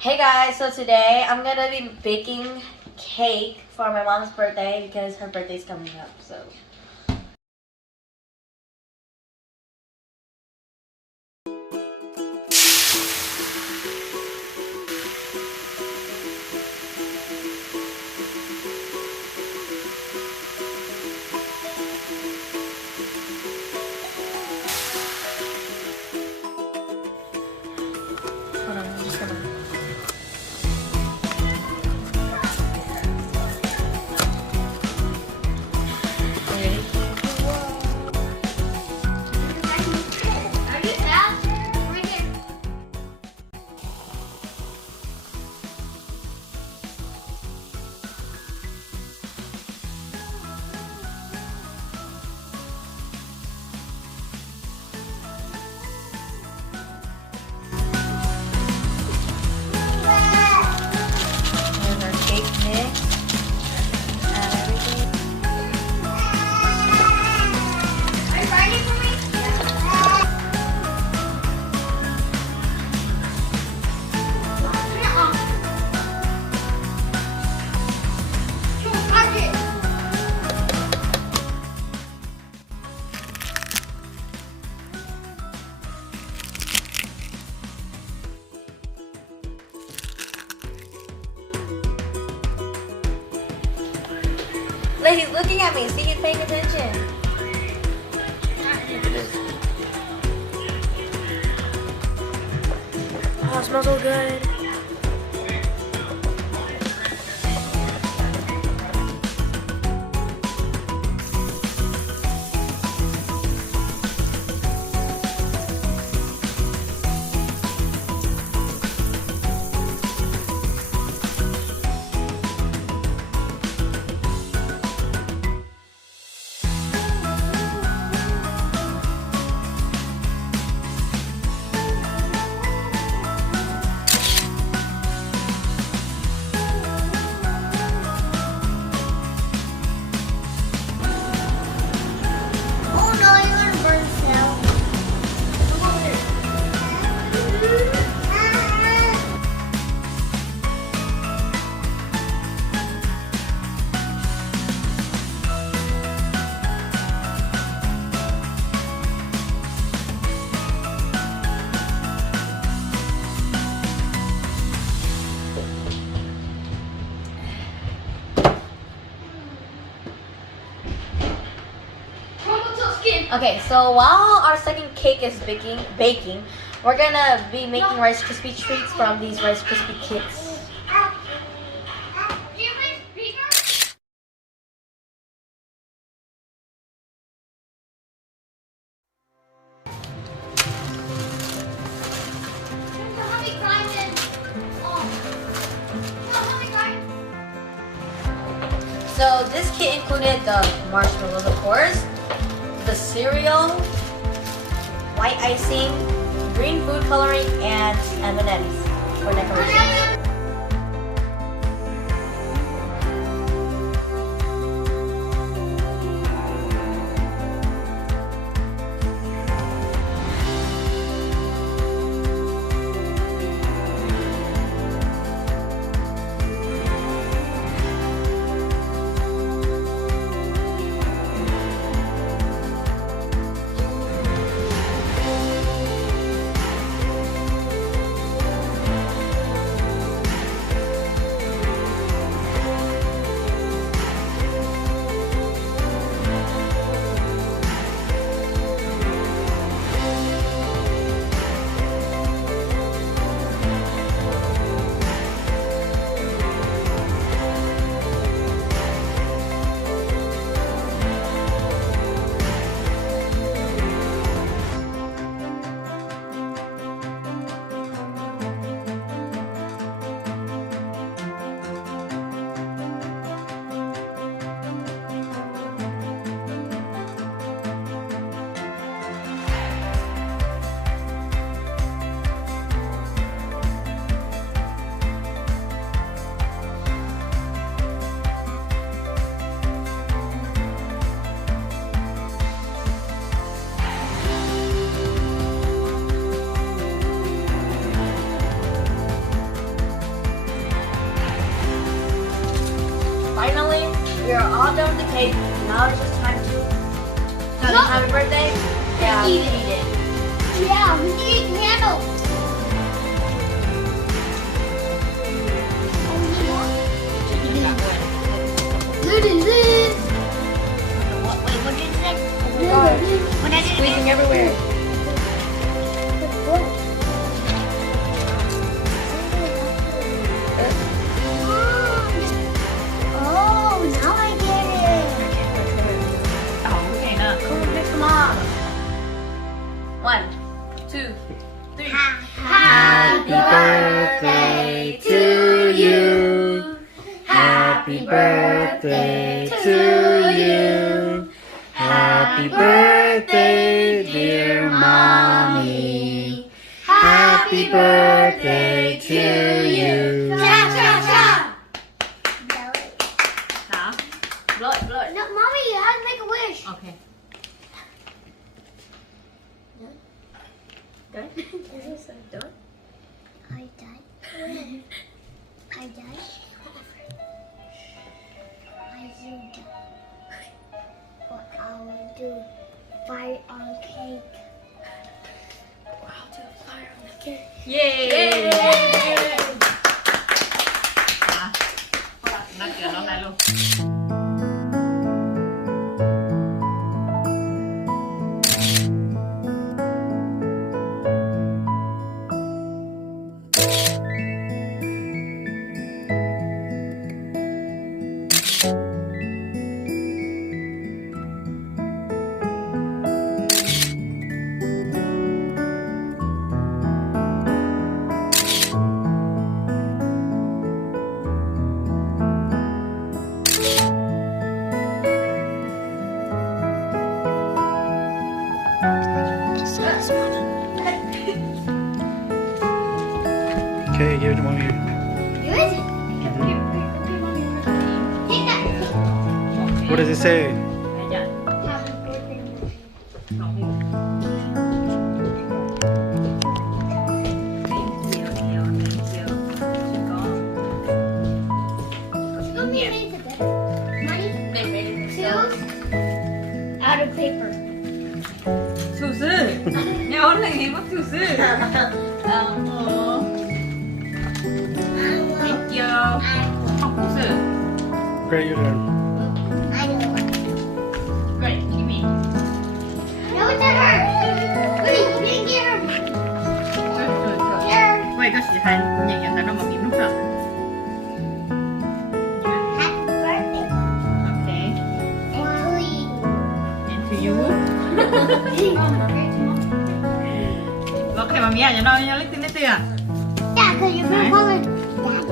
Hey guys, so today I'm gonna be baking cake for my mom's birthday because her birthday's coming up. So hold on, I'm just gonna. Here's our cake mix and everything. Are you ready for me? Ladies looking at me, see you paying attention. Oh, it smells so good. Oh no, you're gonna burn slow. Okay, so while our second cake is baking, we're gonna be making Rice Krispie treats from these Rice Krispie kits. So this kit included the marshmallows, of course, the cereal, white icing, green food coloring, and M&Ms for decoration. Okay, now it's just time to tell them happy birthday. Yeah, Eat eat it. Yeah, we need candles. What did you say? What did you squeezing everywhere. Oh, now I get it. Come on. 1, 2, 3. Happy birthday to you. Happy birthday to you. Happy birthday, dear mommy. Happy birthday to you. Blow it, blow it. No, mommy, you have to make a wish. Okay. Done? Done? I died. I died. I do die. What I will do? Fire on cake. I'll do fire on the cake. Yay! นักเกียรติน้องนายลูก Okay, give it to mommy. Who is it? Take that. What does it say? Happy birthday. น้องลูกเดียวเดียวเดียวชิคก้อน Let me make it better. Money, They made it two, themselves. out of paper. สู้ซื้อเนี่ยเอาหนึ่งเห็นว่าสู้ซื้อโอ้นิดเดียวขอบคุณซื้อ Great, your turn. I know. Great, give me. No, it's not her. Wait, you didn't get her. Good, good, good. Here. Quay có chỉ hành nhẹ nhàng nó một điểm lúc rồi. Happy birthday. Okay. And And to you. to you. Ok mà mía cho nó lấy tin đấy tiền. Yeah, because you're going to call her Daddy.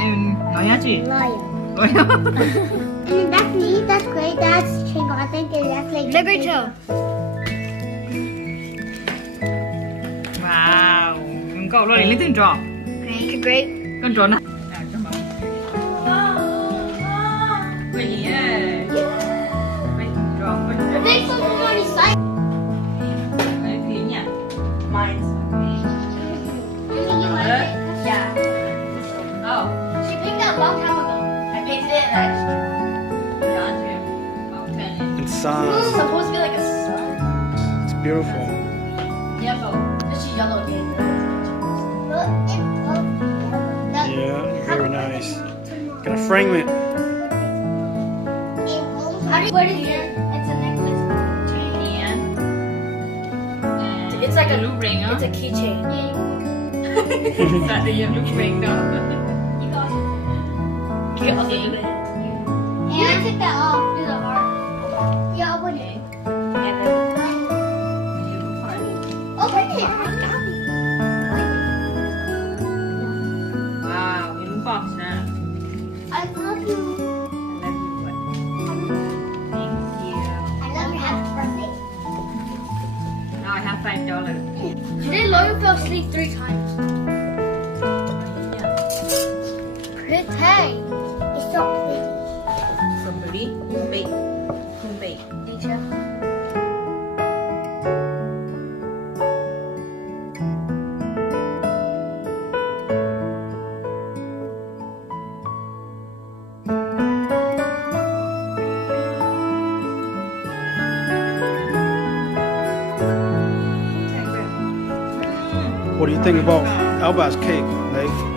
Em nói nhá chị. Lion. Rồi. And that's neat. That's great. That's Chingo. I think that's like Liberto. Wow. Cậu lo lấy tin trò. Great. Great. Con trò nào? À cho mắm. Quay gì ấy. Quay tin trò. Quay tin trò. Make some money side. Đấy phí nhỉ. Mine's. You like it? Yeah. Oh. She picked that a long time ago. I painted it and Dạ chị. Okay. It's it's supposed to be like a sun. It's beautiful. Yellow. This is yellow again. Look, it's Yeah, very nice. Gonna frame it. What is it? It's a necklace. And It's like a blue ring, huh? It's a keychain. Tại vì blue ring đó. Get off Keychain. of it. You gotta take that off. Do the heart. Yeah, open it. And then Open it. Wow, yung box na. I love you. I love you. What? Thank you. I love your happy birthday. Now I have $5. Today, Logan fell asleep 3 times. Pretty. It's so pretty. Somebody bake. Không bake. Nature. What do you think about Elba's cake, Nate?